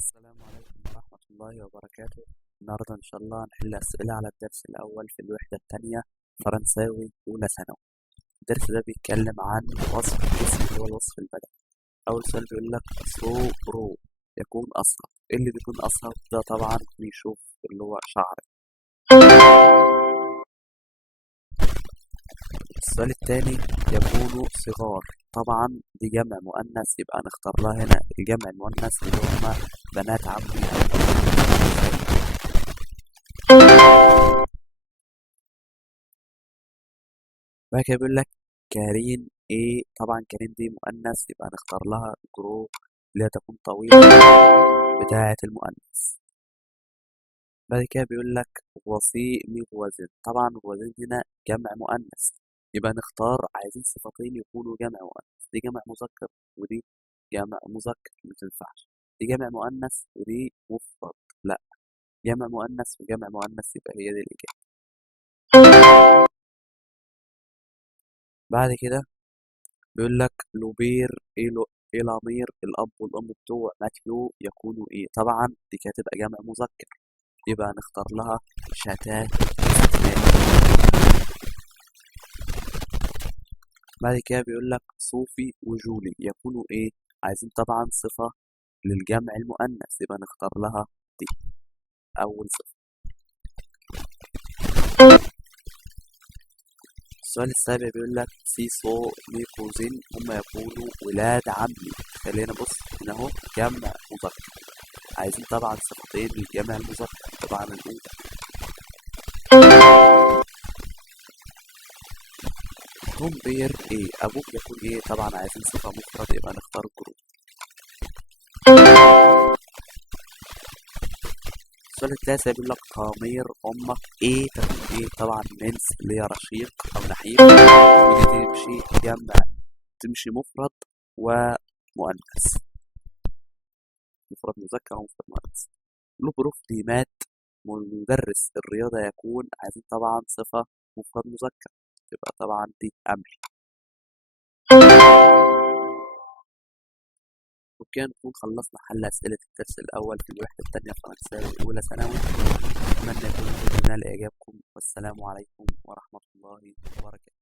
السلام عليكم ورحمة الله وبركاته. النهاردة إن شاء الله هنحل أسئلة على الدرس الأول في الوحدة الثانية فرنساوي أولى ثانوي. الدرس ده بيتكلم عن وصف الجسم اللي هو الوصف البدني. أول سؤال بيقول لك سو برو يكون أصغر. إيه اللي بيكون أصغر؟ ده طبعا بيشوف اللي هو شعر. السؤال الثاني يكون صغار. طبعا دي جمع مؤنث، يبقى نختار لها هنا الجمع المؤنث اللي هما بنات عمي. بعد كده بيقول لك كارين. ايه طبعا كارين دي مؤنث، يبقى نختار لها جرو اللي هي تكون طويلة بتاعة المؤنث. بعد كده بيقول لك وصي مغوزن. طبعا غوزين هنا جمع مؤنث، يبقى نختار عايزين صفتين يكونوا جمع مؤنث. دي جمع مذكر ودي جمع مذكر، متنفعش. دي جمع مؤنث ودي مفرد، لا جمع مؤنث وجمع مؤنث، يبقى هي دي الإجابة. بعد كده بيقول لك لوبير. ايه الامير الاب والام بتوع ماتيو يكونوا ايه؟ طبعا دي كانت تبقى جمع مذكر، يبقى نختار لها شتات اثنان. بعد كده بيقول لك صوفي وجولي يكونوا ايه؟ عايزين طبعا صفة للجمع المؤنث، يبقى نختار لها دي اول صفة. السؤال السابع بيقول لك سيسو ميكوزين هما يكونوا ولاد عمي. خلينا بص هنا اهو جمع مذكر، عايزين طبعا صفتين للجمع المذكر. طبعا الأولى توم بير ايه؟ أبوك يكون ايه؟ طبعا عايزين صفة مفرد، يبقى نختار جروب. السؤال التاسع بيقول لك قامير أمك ايه تكون ايه؟ طبعا منس اللي هي رشيق أو نحيف، ودي تمشي جمع، تمشي مفرد ومؤنث، مفرد مذكر ومفرد مؤنث. له بروف ديمات مدرس الرياضة يكون، عايزين طبعا صفة مفرد مذكر، يبقى طبعا دي أمر. وبكده نكون خلصنا حل أسئلة الدرس الأول في الوحدة الثانية فرنساوي أولى ثانوي. أتمنى يكون الفيديو نال إعجابكم، والسلام عليكم ورحمة الله وبركاته.